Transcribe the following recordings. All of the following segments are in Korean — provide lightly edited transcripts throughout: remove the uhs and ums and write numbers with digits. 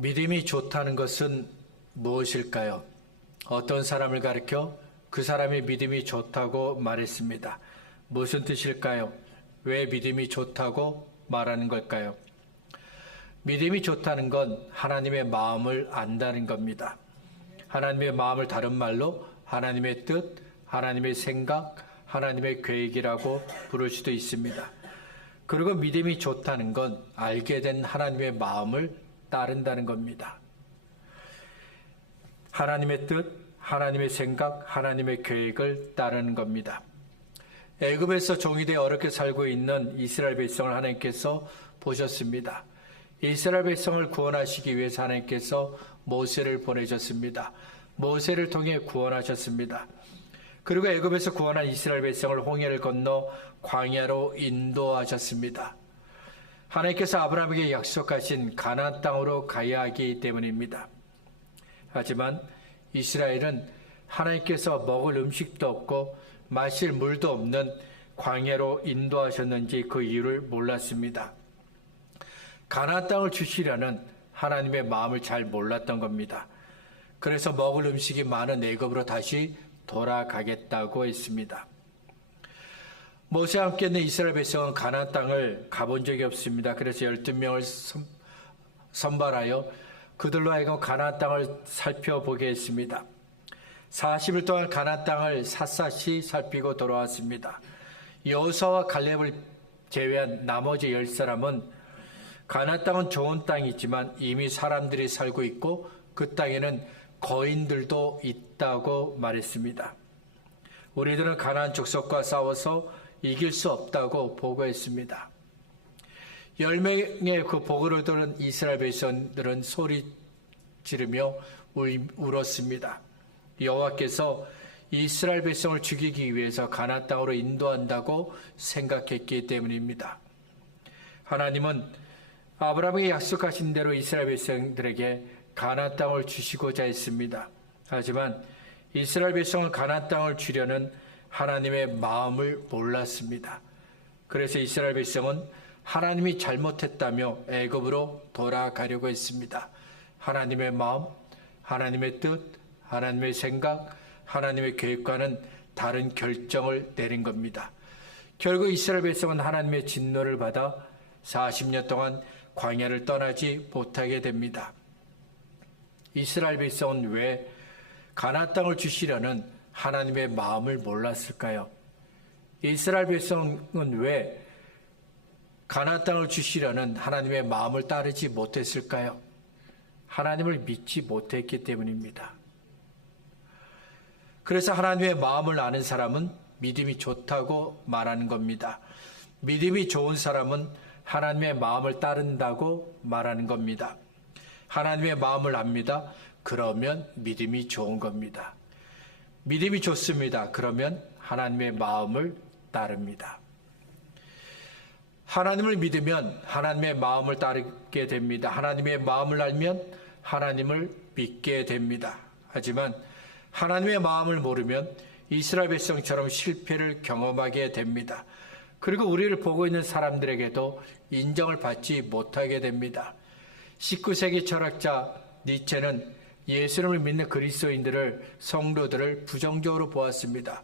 믿음이 좋다는 것은 무엇일까요? 어떤 사람을 가리켜 그 사람의 믿음이 좋다고 말했습니다. 무슨 뜻일까요? 왜 믿음이 좋다고 말하는 걸까요? 믿음이 좋다는 건 하나님의 마음을 안다는 겁니다. 하나님의 마음을 다른 말로 하나님의 뜻, 하나님의 생각, 하나님의 계획이라고 부를 수도 있습니다. 그리고 믿음이 좋다는 건 알게 된 하나님의 마음을 따른다는 겁니다. 하나님의 뜻, 하나님의 생각, 하나님의 계획을 따르는 겁니다. 애굽에서 종이 되어 어렵게 살고 있는 이스라엘 백성을 하나님께서 보셨습니다. 이스라엘 백성을 구원하시기 위해서 하나님께서 모세를 보내셨습니다. 모세를 통해 구원하셨습니다. 그리고 애굽에서 구원한 이스라엘 백성을 홍해를 건너 광야로 인도하셨습니다. 하나님께서 아브라함에게 약속하신 가나안 땅으로 가야 하기 때문입니다. 하지만 이스라엘은 하나님께서 먹을 음식도 없고 마실 물도 없는 광야로 인도하셨는지 그 이유를 몰랐습니다. 가나안 땅을 주시려는 하나님의 마음을 잘 몰랐던 겁니다. 그래서 먹을 음식이 많은 애굽으로 다시 돌아가겠다고 했습니다. 모세와 함께 있는 이스라엘 백성은 가나안 땅을 가본 적이 없습니다. 그래서 12명을 선발하여 그들로 하여금 가나안 땅을 살펴보게 했습니다. 40일 동안 가나안 땅을 샅샅이 살피고 돌아왔습니다. 여호수아와 갈렙을 제외한 나머지 10사람은 가나안 땅은 좋은 땅이지만 이미 사람들이 살고 있고 그 땅에는 거인들도 있다고 말했습니다. 우리들은 가나안 족속과 싸워서 이길 수 없다고 보고했습니다. 10명의 그 보고를 들은 이스라엘 백성들은 소리 지르며 울었습니다. 여호와께서 이스라엘 백성을 죽이기 위해서 가나안 땅으로 인도한다고 생각했기 때문입니다. 하나님은 아브라함에게 약속하신 대로 이스라엘 백성들에게 가나안 땅을 주시고자 했습니다. 하지만 이스라엘 백성은 가나안 땅을 주려는 하나님의 마음을 몰랐습니다. 그래서 이스라엘 백성은 하나님이 잘못했다며 애굽으로 돌아가려고 했습니다. 하나님의 마음, 하나님의 뜻, 하나님의 생각, 하나님의 계획과는 다른 결정을 내린 겁니다. 결국 이스라엘 백성은 하나님의 진노를 받아 40년 동안 광야를 떠나지 못하게 됩니다. 이스라엘 백성은 왜 가나안 땅을 주시려는 하나님의 마음을 몰랐을까요? 이스라엘 백성은 왜 가나안 땅을 주시려는 하나님의 마음을 따르지 못했을까요? 하나님을 믿지 못했기 때문입니다. 그래서 하나님의 마음을 아는 사람은 믿음이 좋다고 말하는 겁니다. 믿음이 좋은 사람은 하나님의 마음을 따른다고 말하는 겁니다. 하나님의 마음을 압니다. 그러면 믿음이 좋은 겁니다. 믿음이 좋습니다. 그러면 하나님의 마음을 따릅니다. 하나님을 믿으면 하나님의 마음을 따르게 됩니다. 하나님의 마음을 알면 하나님을 믿게 됩니다. 하지만 하나님의 마음을 모르면 이스라엘 백성처럼 실패를 경험하게 됩니다. 그리고 우리를 보고 있는 사람들에게도 인정을 받지 못하게 됩니다. 19세기 철학자 니체는 예수님을 믿는 그리스도인들을, 성도들을 부정적으로 보았습니다.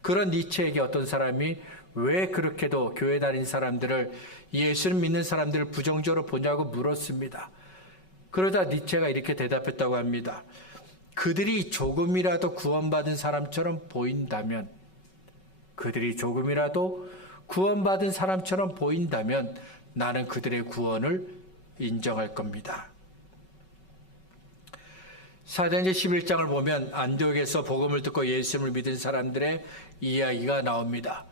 그런 니체에게 어떤 사람이 왜 그렇게도 교회 다닌 사람들을, 예수를 믿는 사람들을 부정적으로 보냐고 물었습니다. 그러다 니체가 이렇게 대답했다고 합니다. 그들이 조금이라도 구원받은 사람처럼 보인다면, 그들이 조금이라도 구원받은 사람처럼 보인다면 나는 그들의 구원을 인정할 겁니다. 사도행전 11장을 보면 안디옥에서 복음을 듣고 예수님을 믿은 사람들의 이야기가 나옵니다.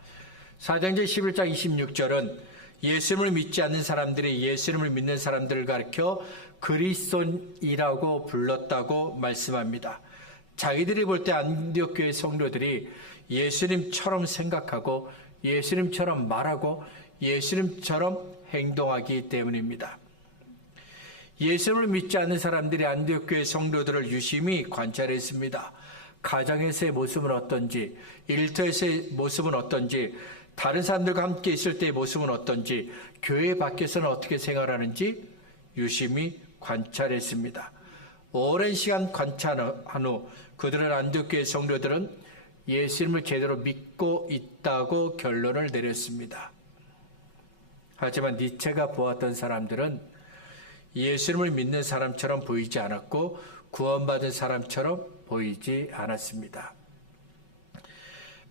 사도행전 11장 26절은 예수님을 믿지 않는 사람들이 예수님을 믿는 사람들을 가리켜 그리스도인이라고 불렀다고 말씀합니다. 자기들이 볼 때 안디옥 교회 성도들이 예수님처럼 생각하고 예수님처럼 말하고 예수님처럼 행동하기 때문입니다. 예수님을 믿지 않는 사람들이 안디옥 교회 성도들을 유심히 관찰했습니다. 가정에서의 모습은 어떤지, 일터에서의 모습은 어떤지, 다른 사람들과 함께 있을 때의 모습은 어떤지, 교회 밖에서는 어떻게 생활하는지 유심히 관찰했습니다. 오랜 시간 관찰한 후 그들은 안디옥교회 성도들은 예수님을 제대로 믿고 있다고 결론을 내렸습니다. 하지만 니체가 보았던 사람들은 예수님을 믿는 사람처럼 보이지 않았고 구원받은 사람처럼 보이지 않았습니다.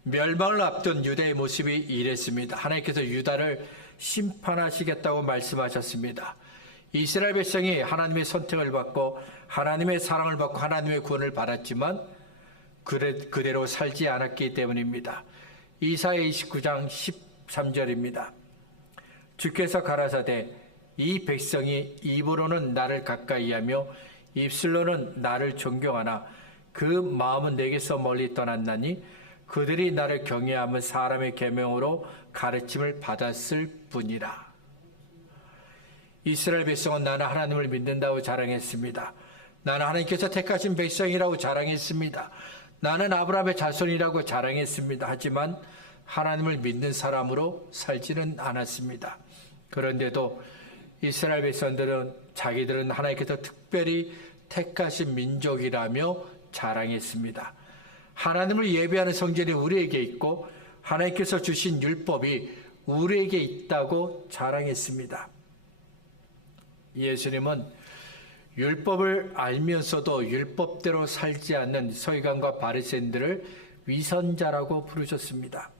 멸망을 앞둔 유다의 모습이 이랬습니다. 하나님께서 유다를 심판하시겠다고 말씀하셨습니다. 이스라엘 백성이 하나님의 선택을 받고 하나님의 사랑을 받고 하나님의 구원을 받았지만 그대로 살지 않았기 때문입니다. 이사야 29장 13절입니다. 주께서 가라사대 이 백성이 입으로는 나를 가까이하며 입술로는 나를 존경하나 그 마음은 내게서 멀리 떠났나니 그들이 나를 경외하면 사람의 계명으로 가르침을 받았을 뿐이라. 이스라엘 백성은 나는 하나님을 믿는다고 자랑했습니다. 나는 하나님께서 택하신 백성이라고 자랑했습니다. 나는 아브라함의 자손이라고 자랑했습니다. 하지만 하나님을 믿는 사람으로 살지는 않았습니다. 그런데도 이스라엘 백성들은 자기들은 하나님께서 특별히 택하신 민족이라며 자랑했습니다. 하나님을 예배하는 성전이 우리에게 있고 하나님께서 주신 율법이 우리에게 있다고 자랑했습니다. 예수님은 율법을 알면서도 율법대로 살지 않는 서기관과 바리새인들을 위선자라고 부르셨습니다.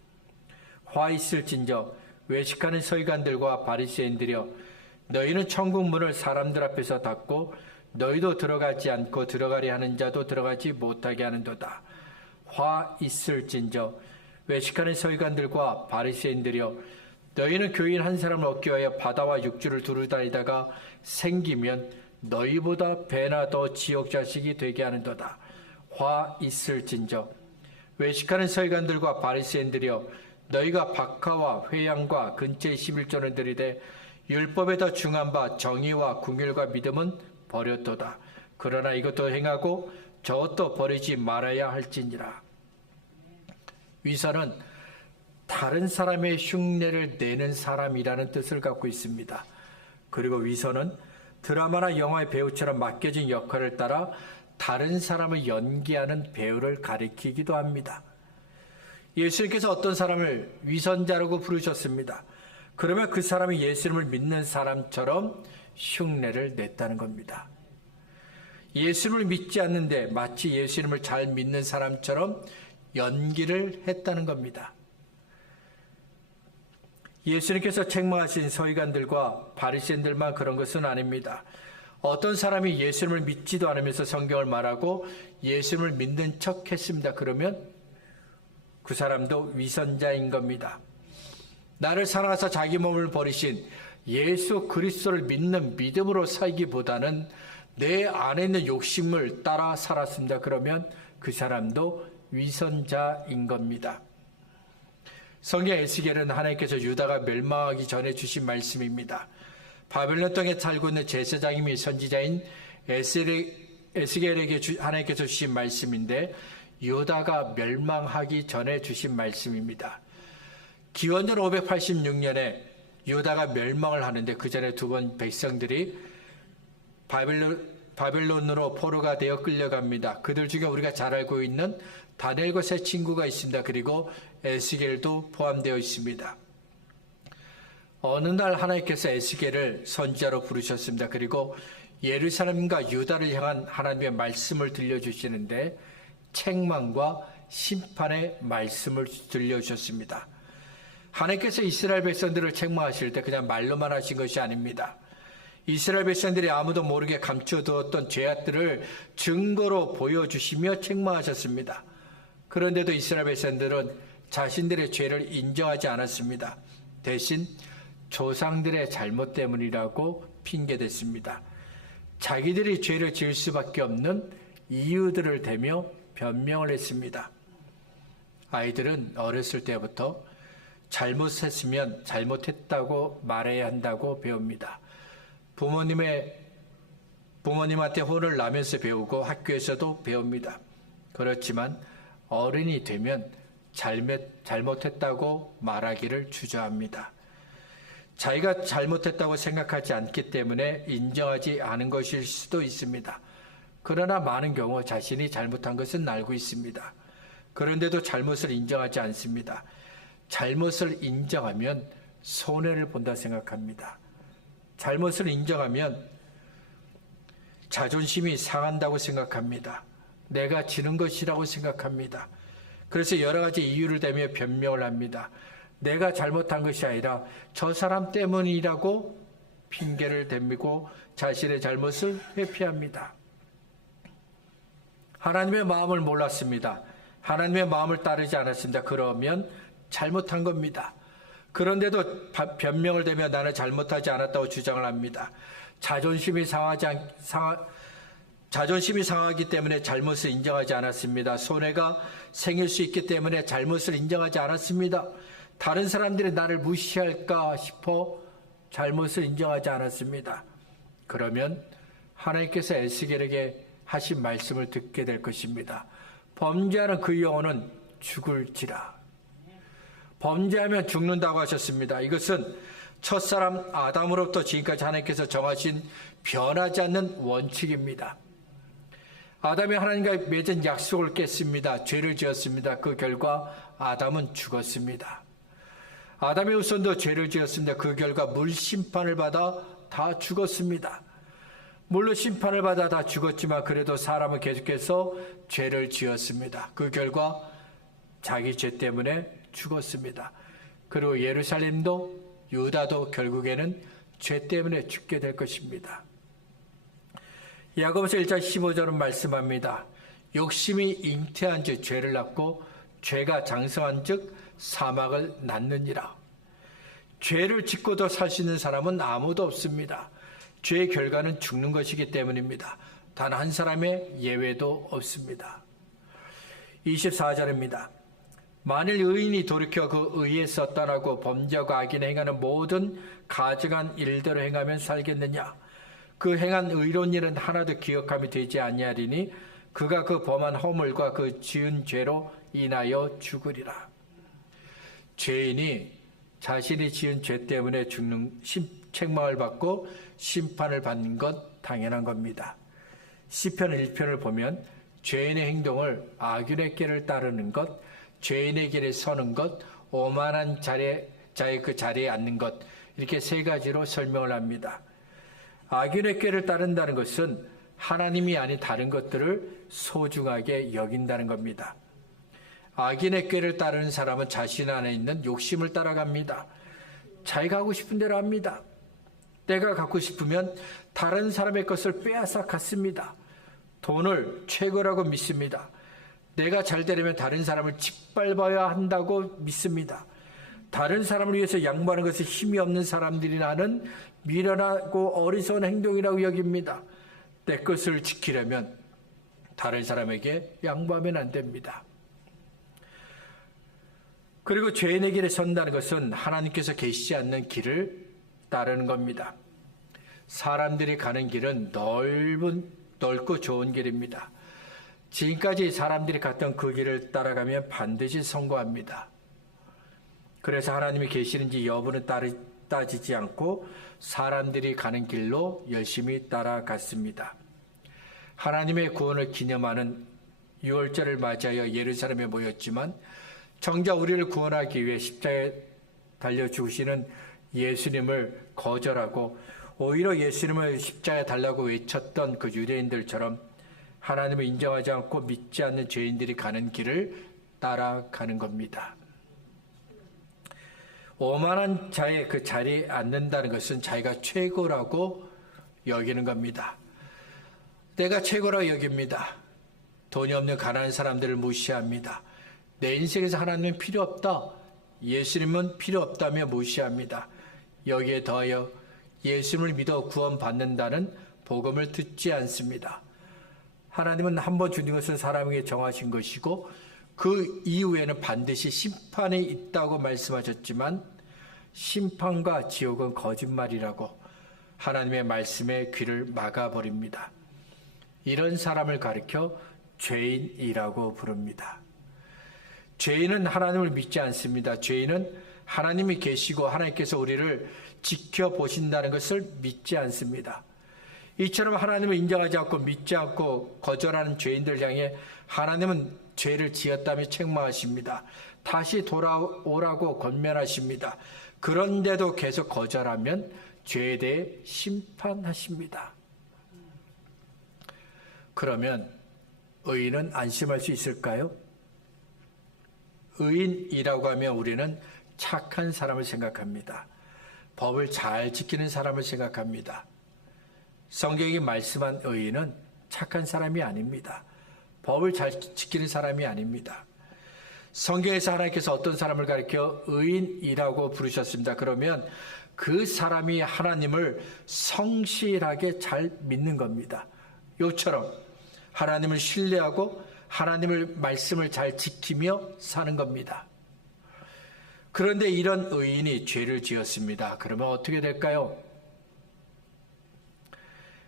화 있을진저 외식하는 서기관들과 바리새인들이여 너희는 천국 문을 사람들 앞에서 닫고 너희도 들어가지 않고 들어가려 하는 자도 들어가지 못하게 하는도다. 화 있을진저 외식하는 서기관들과 바리새인들이여 너희는 교인 한 사람을 얻기 위하여 바다와 육지를 두루 다니다가 생기면 너희보다 배나 더 지옥 자식이 되게 하는도다. 화 있을진저 외식하는 서기관들과 바리새인들이여 너희가 박하와 회양과 근처의 11조는 들이되 율법에 더 중한 바 정의와 궁율과 믿음은 버렸도다. 그러나 이것도 행하고 저것도 버리지 말아야 할지니라. 위선은 다른 사람의 흉내를 내는 사람이라는 뜻을 갖고 있습니다. 그리고 위선은 드라마나 영화의 배우처럼 맡겨진 역할을 따라 다른 사람을 연기하는 배우를 가리키기도 합니다. 예수님께서 어떤 사람을 위선자라고 부르셨습니다. 그러면 그 사람이 예수님을 믿는 사람처럼 흉내를 냈다는 겁니다. 예수님을 믿지 않는데 마치 예수님을 잘 믿는 사람처럼 연기를 했다는 겁니다. 예수님께서 책망하신 서기관들과 바리새인들만 그런 것은 아닙니다. 어떤 사람이 예수님을 믿지도 않으면서 성경을 말하고 예수님을 믿는 척 했습니다. 그러면 그 사람도 위선자인 겁니다. 나를 사랑하사 자기 몸을 버리신 예수 그리스도를 믿는 믿음으로 살기보다는 내 안에 있는 욕심을 따라 살았습니다. 그러면 그 사람도 위선자인 겁니다. 성경 에스겔은 하나님께서 유다가 멸망하기 전에 주신 말씀입니다. 바벨론 땅에 살고 있는 제사장이며 선지자인 에스겔에게 하나님께서 주신 말씀인데 유다가 멸망하기 전에 주신 말씀입니다. 기원전 586년에 유다가 멸망을 하는데 그 전에 두 번 백성들이 바벨론으로 포로가 되어 끌려갑니다. 그들 중에 우리가 잘 알고 있는 다니엘과 세 친구가 있습니다. 그리고 에스겔도 포함되어 있습니다. 어느 날 하나님께서 에스겔을 선지자로 부르셨습니다. 그리고 예루살렘과 유다를 향한 하나님의 말씀을 들려주시는데 책망과 심판의 말씀을 들려주셨습니다. 하나님께서 이스라엘 백성들을 책망하실 때 그냥 말로만 하신 것이 아닙니다. 이스라엘 백성들이 아무도 모르게 감춰두었던 죄악들을 증거로 보여주시며 책망하셨습니다. 그런데도 이스라엘 백성들은 자신들의 죄를 인정하지 않았습니다. 대신 조상들의 잘못 때문이라고 핑계댔습니다. 자기들이 죄를 지을 수밖에 없는 이유들을 대며 변명을 했습니다. 아이들은 어렸을 때부터 잘못했으면 잘못했다고 말해야 한다고 배웁니다. 부모님한테 혼을 나면서 배우고 학교에서도 배웁니다. 그렇지만 어른이 되면 잘못했다고 말하기를 주저합니다. 자기가 잘못했다고 생각하지 않기 때문에 인정하지 않은 것일 수도 있습니다. 그러나 많은 경우 자신이 잘못한 것은 알고 있습니다. 그런데도 잘못을 인정하지 않습니다. 잘못을 인정하면 손해를 본다 생각합니다. 잘못을 인정하면 자존심이 상한다고 생각합니다. 내가 지는 것이라고 생각합니다. 그래서 여러 가지 이유를 대며 변명을 합니다. 내가 잘못한 것이 아니라 저 사람 때문이라고 핑계를 대고 자신의 잘못을 회피합니다. 하나님의 마음을 몰랐습니다. 하나님의 마음을 따르지 않았습니다. 그러면 잘못한 겁니다. 그런데도 변명을 대며 나는 잘못하지 않았다고 주장을 합니다. 자존심이 상하기 때문에 잘못을 인정하지 않았습니다. 손해가 생길 수 있기 때문에 잘못을 인정하지 않았습니다. 다른 사람들이 나를 무시할까 싶어 잘못을 인정하지 않았습니다. 그러면 하나님께서 에스겔에게 하신 말씀을 듣게 될 것입니다. 범죄하는 그 영혼은 죽을지라. 범죄하면 죽는다고 하셨습니다. 이것은 첫사람 아담으로부터 지금까지 하나님께서 정하신 변하지 않는 원칙입니다. 아담이 하나님과 맺은 약속을 깼습니다. 죄를 지었습니다. 그 결과 아담은 죽었습니다. 아담의 후손도 죄를 지었습니다. 그 결과 물심판을 받아 다 죽었습니다. 물로 심판을 받아 다 죽었지만 그래도 사람은 계속해서 죄를 지었습니다. 그 결과 자기 죄 때문에 죽었습니다. 그리고 예루살렘도 유다도 결국에는 죄 때문에 죽게 될 것입니다. 야고보서 1장 15절은 말씀합니다. 욕심이 잉태한 즉 죄를 낳고 죄가 장성한 즉 사망을 낳느니라. 죄를 짓고도 살 수 있는 사람은 아무도 없습니다. 죄의 결과는 죽는 것이기 때문입니다. 단 한 사람의 예외도 없습니다. 24절입니다. 만일 의인이 돌이켜 그 의에서 떠나고 범죄하고 악인의 행하는 모든 가증한 일대로 행하면 살겠느냐. 그 행한 의로운 일은 하나도 기억함이 되지 아니하리니 그가 그 범한 허물과 그 지은 죄로 인하여 죽으리라. 죄인이 자신이 지은 죄 때문에 죽는 책망을 받고 심판을 받는 것 당연한 겁니다. 시편 1편을 보면 죄인의 행동을 악인의 길을 따르는 것, 죄인의 길에 서는 것, 오만한 자의 그 자리에 앉는 것, 이렇게 세 가지로 설명을 합니다. 악인의 길을 따른다는 것은 하나님이 아닌 다른 것들을 소중하게 여긴다는 겁니다. 악인의 꾀를 따르는 사람은 자신 안에 있는 욕심을 따라갑니다. 자기가 하고 싶은 대로 합니다. 내가 갖고 싶으면 다른 사람의 것을 빼앗아 갖습니다. 돈을 최고라고 믿습니다. 내가 잘 되려면 다른 사람을 짓밟아야 한다고 믿습니다. 다른 사람을 위해서 양보하는 것은 힘이 없는 사람들이 하는 미련하고 어리석은 행동이라고 여깁니다. 내 것을 지키려면 다른 사람에게 양보하면 안 됩니다. 그리고 죄인의 길에 선다는 것은 하나님께서 계시지 않는 길을 따르는 겁니다. 사람들이 가는 길은 넓고 좋은 길입니다. 지금까지 사람들이 갔던 그 길을 따라가면 반드시 성공합니다. 그래서 하나님이 계시는지 여부는 따지지 않고 사람들이 가는 길로 열심히 따라갔습니다. 하나님의 구원을 기념하는 6월절을 맞이하여 예루살렘에 모였지만 정작 우리를 구원하기 위해 십자가에 달려 죽으시는 예수님을 거절하고 오히려 예수님을 십자가에 달라고 외쳤던 그 유대인들처럼 하나님을 인정하지 않고 믿지 않는 죄인들이 가는 길을 따라가는 겁니다. 오만한 자의 그 자리에 앉는다는 것은 자기가 최고라고 여기는 겁니다. 내가 최고라고 여깁니다. 돈이 없는 가난한 사람들을 무시합니다. 내 인생에서 하나님은 필요 없다. 예수님은 필요 없다며 무시합니다. 여기에 더하여 예수님을 믿어 구원받는다는 복음을 듣지 않습니다. 하나님은 한 번 주는 것은 사람에게 정하신 것이고 그 이후에는 반드시 심판이 있다고 말씀하셨지만 심판과 지옥은 거짓말이라고 하나님의 말씀에 귀를 막아버립니다. 이런 사람을 가리켜 죄인이라고 부릅니다. 죄인은 하나님을 믿지 않습니다. 죄인은 하나님이 계시고 하나님께서 우리를 지켜보신다는 것을 믿지 않습니다. 이처럼 하나님을 인정하지 않고 믿지 않고 거절하는 죄인들 향해 하나님은 죄를 지었다며 책망하십니다. 다시 돌아오라고 권면하십니다. 그런데도 계속 거절하면 죄에 대해 심판하십니다. 그러면 의인은 안심할 수 있을까요? 의인이라고 하면 우리는 착한 사람을 생각합니다. 법을 잘 지키는 사람을 생각합니다. 성경이 말씀한 의인은 착한 사람이 아닙니다. 법을 잘 지키는 사람이 아닙니다. 성경에서 하나님께서 어떤 사람을 가리켜 의인이라고 부르셨습니다. 그러면 그 사람이 하나님을 성실하게 잘 믿는 겁니다. 이처럼 하나님을 신뢰하고 하나님의 말씀을 잘 지키며 사는 겁니다. 그런데 이런 의인이 죄를 지었습니다. 그러면 어떻게 될까요?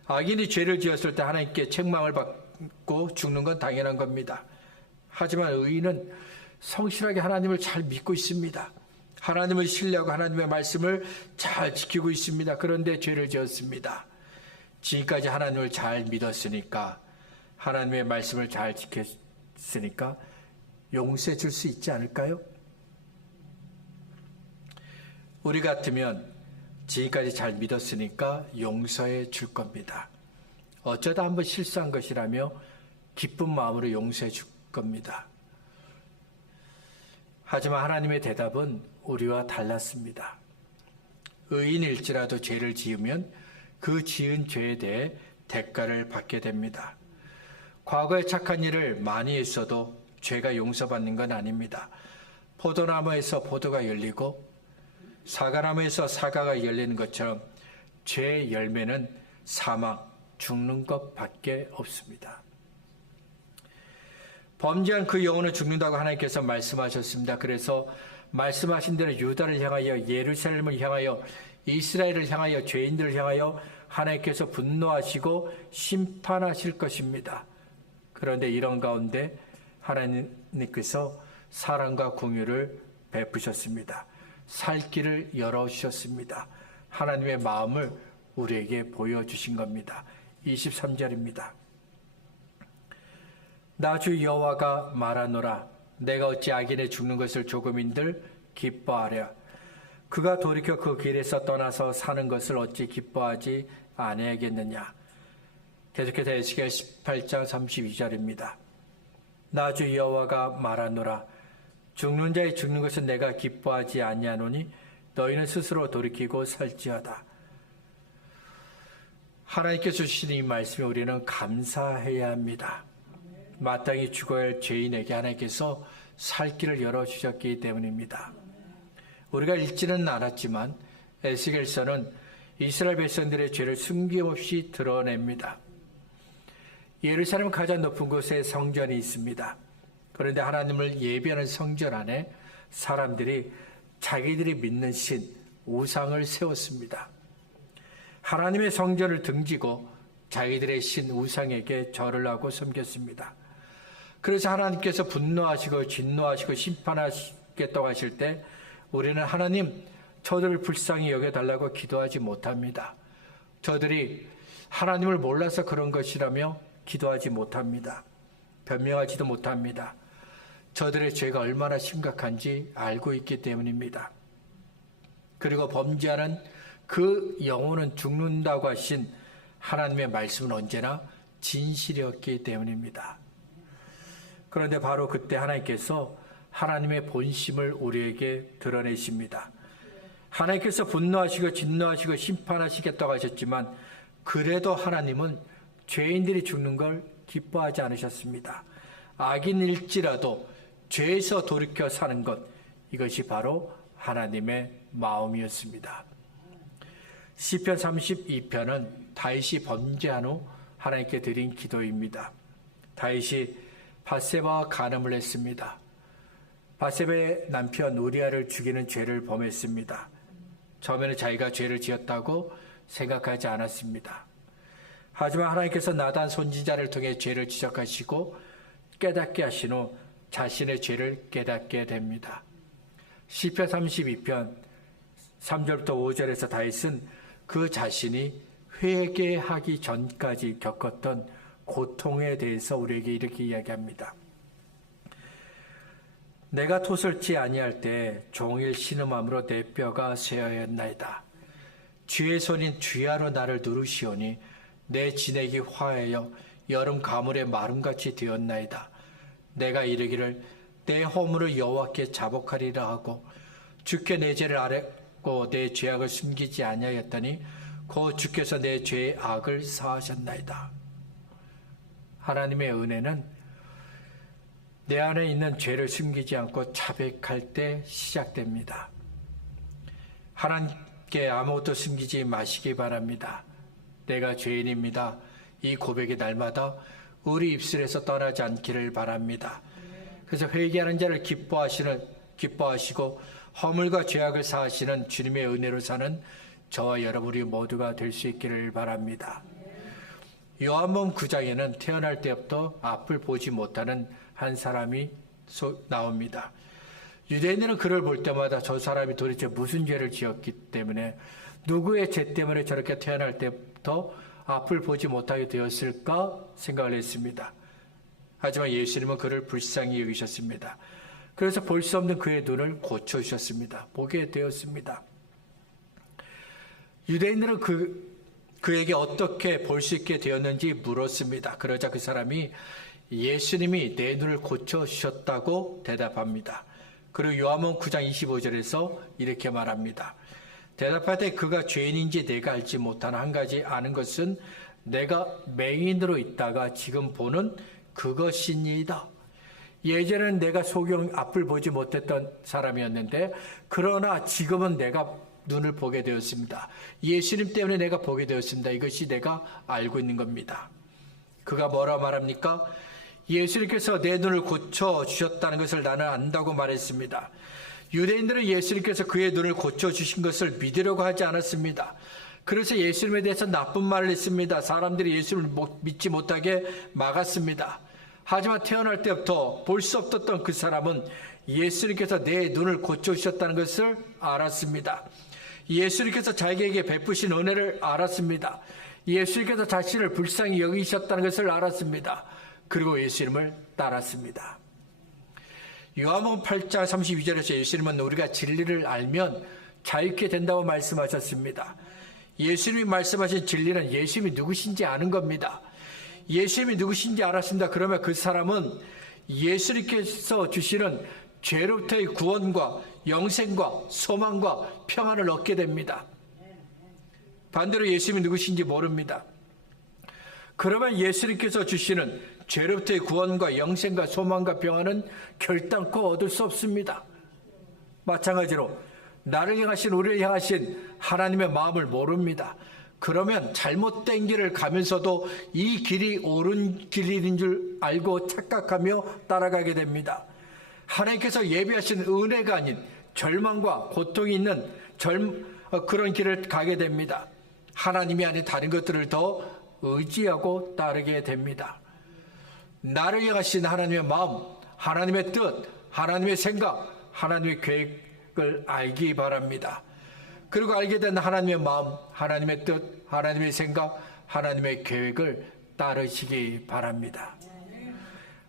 악인이 죄를 지었을 때 하나님께 책망을 받고 죽는 건 당연한 겁니다. 하지만 의인은 성실하게 하나님을 잘 믿고 있습니다. 하나님을 신뢰하고 하나님의 말씀을 잘 지키고 있습니다. 그런데 죄를 지었습니다. 지금까지 하나님을 잘 믿었으니까, 하나님의 말씀을 잘 지켰으니까 용서해 줄 수 있지 않을까요? 우리 같으면 지금까지 잘 믿었으니까 용서해 줄 겁니다. 어쩌다 한번 실수한 것이라며 기쁜 마음으로 용서해 줄 겁니다. 하지만 하나님의 대답은 우리와 달랐습니다. 의인일지라도 죄를 지으면 그 지은 죄에 대해 대가를 받게 됩니다. 과거에 착한 일을 많이 했어도 죄가 용서받는 건 아닙니다. 포도나무에서 포도가 열리고 사과나무에서 사과가 열리는 것처럼 죄의 열매는 사망, 죽는 것밖에 없습니다. 범죄한 그 영혼은 죽는다고 하나님께서 말씀하셨습니다. 그래서 말씀하신 대로 유다를 향하여, 예루살렘을 향하여, 이스라엘을 향하여, 죄인들을 향하여 하나님께서 분노하시고 심판하실 것입니다. 그런데 이런 가운데 하나님께서 사랑과 긍휼을 베푸셨습니다. 살 길을 열어주셨습니다. 하나님의 마음을 우리에게 보여주신 겁니다. 23절입니다. 나 주 여호와가 말하노라. 내가 어찌 악인의 죽는 것을 조금인들 기뻐하랴. 그가 돌이켜 그 길에서 떠나서 사는 것을 어찌 기뻐하지 아니하겠느냐. 계속해서 에스겔 18장 32절입니다. 나 주 여호와가 말하노라. 죽는 자의 죽는 것은 내가 기뻐하지 아니하노니 너희는 스스로 돌이키고 살지어다. 하나님께서 주신 이 말씀에 우리는 감사해야 합니다. 마땅히 죽어야 할 죄인에게 하나님께서 살 길을 열어주셨기 때문입니다. 우리가 읽지는 않았지만 에스겔서는 이스라엘 백성들의 죄를 숨김없이 드러냅니다. 예루살렘 가장 높은 곳에 성전이 있습니다. 그런데 하나님을 예배하는 성전 안에 사람들이 자기들이 믿는 신, 우상을 세웠습니다. 하나님의 성전을 등지고 자기들의 신, 우상에게 절을 하고 섬겼습니다. 그래서 하나님께서 분노하시고 진노하시고 심판하시겠다고 하실 때 우리는 하나님, 저들을 불쌍히 여겨달라고 기도하지 못합니다. 저들이 하나님을 몰라서 그런 것이라며 기도하지 못합니다. 변명하지도 못합니다. 저들의 죄가 얼마나 심각한지 알고 있기 때문입니다. 그리고 범죄하는 그 영혼은 죽는다고 하신 하나님의 말씀은 언제나 진실이었기 때문입니다. 그런데 바로 그때 하나님께서 하나님의 본심을 우리에게 드러내십니다. 하나님께서 분노하시고 진노하시고 심판하시겠다고 하셨지만 그래도 하나님은 죄인들이 죽는 걸 기뻐하지 않으셨습니다. 악인일지라도 죄에서 돌이켜 사는 것, 이것이 바로 하나님의 마음이었습니다. 시편 32편은 다윗이 범죄한 후 하나님께 드린 기도입니다. 다윗이 밧세바와 간음을 했습니다. 밧세바의 남편 우리아를 죽이는 죄를 범했습니다. 처음에는 자기가 죄를 지었다고 생각하지 않았습니다. 하지만 하나님께서 나단 선지자를 통해 죄를 지적하시고 깨닫게 하신 후 자신의 죄를 깨닫게 됩니다. 시편 32편 3절부터 5절에서 다윗은 그 자신이 회개하기 전까지 겪었던 고통에 대해서 우리에게 이렇게 이야기합니다. 내가 토설치 아니할 때 종일 신음함으로 내 뼈가 쇠하였나이다. 주의 손인 주야로 나를 누르시오니 내 진액이 화하여 여름 가물의 마름같이 되었나이다. 내가 이르기를 내 허물을 여호와께 자복하리라 하고 주께 내 죄를 아뢰고 내 죄악을 숨기지 아니하였더니 곧 주께서 내 죄의 악을 사하셨나이다. 하나님의 은혜는 내 안에 있는 죄를 숨기지 않고 자백할 때 시작됩니다. 하나님께 아무것도 숨기지 마시기 바랍니다. 내가 죄인입니다. 이 고백이 날마다 우리 입술에서 떠나지 않기를 바랍니다. 그래서 회개하는 자를 기뻐하시고 허물과 죄악을 사하시는 주님의 은혜로 사는 저와 여러분이 모두가 될 수 있기를 바랍니다. 요한복음 9장에는 태어날 때부터 앞을 보지 못하는 한 사람이 나옵니다. 유대인들은 그를 볼 때마다 저 사람이 도대체 무슨 죄를 지었기 때문에 누구의 죄 때문에 저렇게 태어날 때부터 앞을 보지 못하게 되었을까 생각을 했습니다. 하지만 예수님은 그를 불쌍히 여기셨습니다. 그래서 볼 수 없는 그의 눈을 고쳐주셨습니다. 보게 되었습니다. 유대인들은 그에게 어떻게 볼 수 있게 되었는지 물었습니다. 그러자 그 사람이 예수님이 내 눈을 고쳐주셨다고 대답합니다. 그리고 요한복음 9장 25절에서 이렇게 말합니다. 대답할 때 그가 죄인인지 내가 알지 못하는 한 가지 아는 것은 내가 맹인으로 있다가 지금 보는 그것이니이다. 예전에는 내가 소경 앞을 보지 못했던 사람이었는데 그러나 지금은 내가 눈을 보게 되었습니다. 예수님 때문에 내가 보게 되었습니다. 이것이 내가 알고 있는 겁니다. 그가 뭐라 말합니까? 예수님께서 내 눈을 고쳐주셨다는 것을 나는 안다고 말했습니다. 유대인들은 예수님께서 그의 눈을 고쳐주신 것을 믿으려고 하지 않았습니다. 그래서 예수님에 대해서 나쁜 말을 했습니다. 사람들이 예수님을 믿지 못하게 막았습니다. 하지만 태어날 때부터 볼 수 없었던 그 사람은 예수님께서 내 눈을 고쳐주셨다는 것을 알았습니다. 예수님께서 자기에게 베푸신 은혜를 알았습니다. 예수님께서 자신을 불쌍히 여기셨다는 것을 알았습니다. 그리고 예수님을 따랐습니다. 요한복음 8장 32절에서 예수님은 우리가 진리를 알면 자유케 된다고 말씀하셨습니다. 예수님이 말씀하신 진리는 예수님이 누구신지 아는 겁니다. 예수님이 누구신지 알았습니다. 그러면 그 사람은 예수님께서 주시는 죄로부터의 구원과 영생과 소망과 평안을 얻게 됩니다. 반대로 예수님이 누구신지 모릅니다. 그러면 예수님께서 주시는 죄로부터의 구원과 영생과 소망과 평안은 결단코 얻을 수 없습니다. 마찬가지로 나를 향하신 우리를 향하신 하나님의 마음을 모릅니다. 그러면 잘못된 길을 가면서도 이 길이 옳은 길인 줄 알고 착각하며 따라가게 됩니다. 하나님께서 예비하신 은혜가 아닌 절망과 고통이 있는 그런 길을 가게 됩니다. 하나님이 아닌 다른 것들을 더 의지하고 따르게 됩니다. 나를 향하신 하나님의 마음, 하나님의 뜻, 하나님의 생각, 하나님의 계획을 알기 바랍니다. 그리고 알게 된 하나님의 마음, 하나님의 뜻, 하나님의 생각, 하나님의 계획을 따르시기 바랍니다.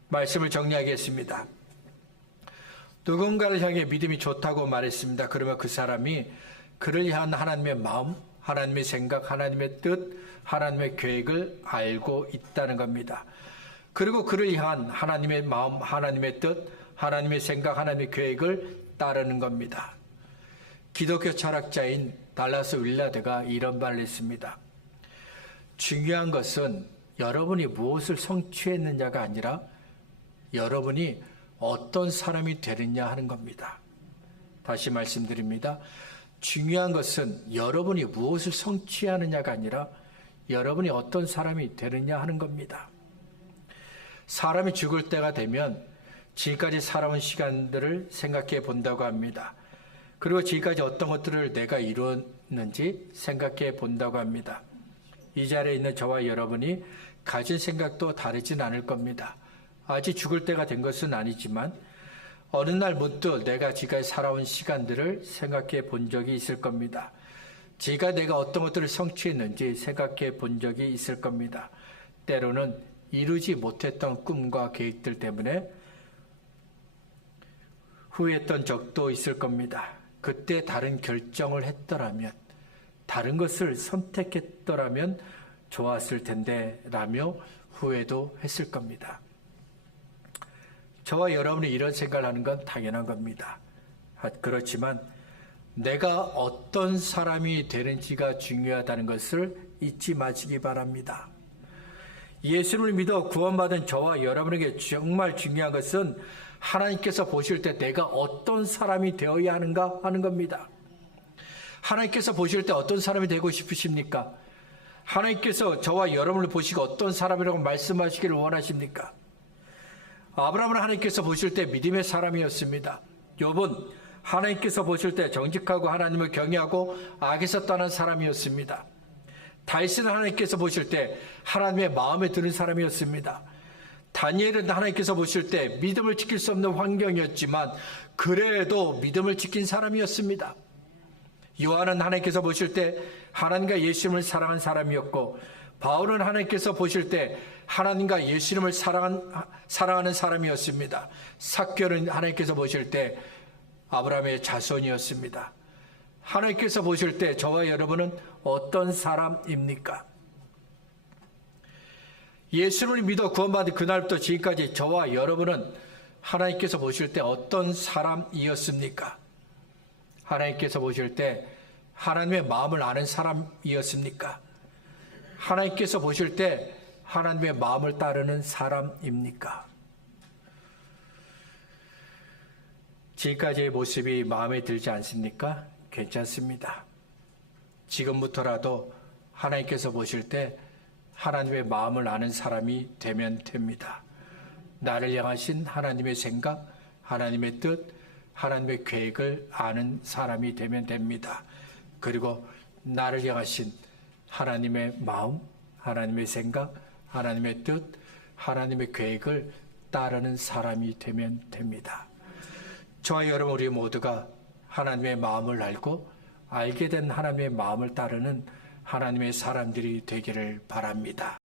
말씀을 정리하겠습니다. 누군가를 향해 믿음이 좋다고 말했습니다. 그러면 그 사람이 그를 향한 하나님의 마음, 하나님의 생각, 하나님의 뜻, 하나님의 계획을 알고 있다는 겁니다. 그리고 그를 향한 하나님의 마음, 하나님의 뜻, 하나님의 생각, 하나님의 계획을 따르는 겁니다. 기독교 철학자인 달라스 윌라드가 이런 말을 했습니다. 중요한 것은 여러분이 무엇을 성취했느냐가 아니라 여러분이 어떤 사람이 되느냐 하는 겁니다. 다시 말씀드립니다. 중요한 것은 여러분이 무엇을 성취하느냐가 아니라 여러분이 어떤 사람이 되느냐 하는 겁니다. 사람이 죽을 때가 되면 지금까지 살아온 시간들을 생각해 본다고 합니다. 그리고 지금까지 어떤 것들을 내가 이루었는지 생각해 본다고 합니다. 이 자리에 있는 저와 여러분이 가진 생각도 다르진 않을 겁니다. 아직 죽을 때가 된 것은 아니지만 어느 날 문득 내가 지금까지 살아온 시간들을 생각해 본 적이 있을 겁니다. 지금까지 내가 어떤 것들을 성취했는지 생각해 본 적이 있을 겁니다. 때로는 이루지 못했던 꿈과 계획들 때문에 후회했던 적도 있을 겁니다. 그때 다른 결정을 했더라면, 다른 것을 선택했더라면 좋았을 텐데 라며 후회도 했을 겁니다. 저와 여러분이 이런 생각을 하는 건 당연한 겁니다. 그렇지만 내가 어떤 사람이 되는지가 중요하다는 것을 잊지 마시기 바랍니다. 예수를 믿어 구원받은 저와 여러분에게 정말 중요한 것은 하나님께서 보실 때 내가 어떤 사람이 되어야 하는가 하는 겁니다. 하나님께서 보실 때 어떤 사람이 되고 싶으십니까? 하나님께서 저와 여러분을 보시고 어떤 사람이라고 말씀하시기를 원하십니까? 아브라함은 하나님께서 보실 때 믿음의 사람이었습니다. 욥은 하나님께서 보실 때 정직하고 하나님을 경외하고 악에서 떠난 사람이었습니다. 다윗은 하나님께서 보실 때 하나님의 마음에 드는 사람이었습니다. 다니엘은 하나님께서 보실 때 믿음을 지킬 수 없는 환경이었지만 그래도 믿음을 지킨 사람이었습니다. 요한은 하나님께서 보실 때 하나님과 예수님을 사랑한 사람이었고, 바울은 하나님께서 보실 때 하나님과 예수님을 사랑하는 사람이었습니다. 삭개오는 하나님께서 보실 때 아브라함의 자손이었습니다. 하나님께서 보실 때 저와 여러분은 어떤 사람입니까? 예수를 믿어 구원받은 그날부터 지금까지 저와 여러분은 하나님께서 보실 때 어떤 사람이었습니까? 하나님께서 보실 때 하나님의 마음을 아는 사람이었습니까? 하나님께서 보실 때 하나님의 마음을 따르는 사람입니까? 지금까지의 모습이 마음에 들지 않습니까? 괜찮습니다. 지금부터라도 하나님께서 보실 때 하나님의 마음을 아는 사람이 되면 됩니다. 나를 향하신 하나님의 생각, 하나님의 뜻, 하나님의 계획을 아는 사람이 되면 됩니다. 그리고 나를 향하신 하나님의 마음, 하나님의 생각, 하나님의 뜻, 하나님의 계획을 따르는 사람이 되면 됩니다. 저와 여러분 우리 모두가 하나님의 마음을 알고 알게 된 하나님의 마음을 따르는 하나님의 사람들이 되기를 바랍니다.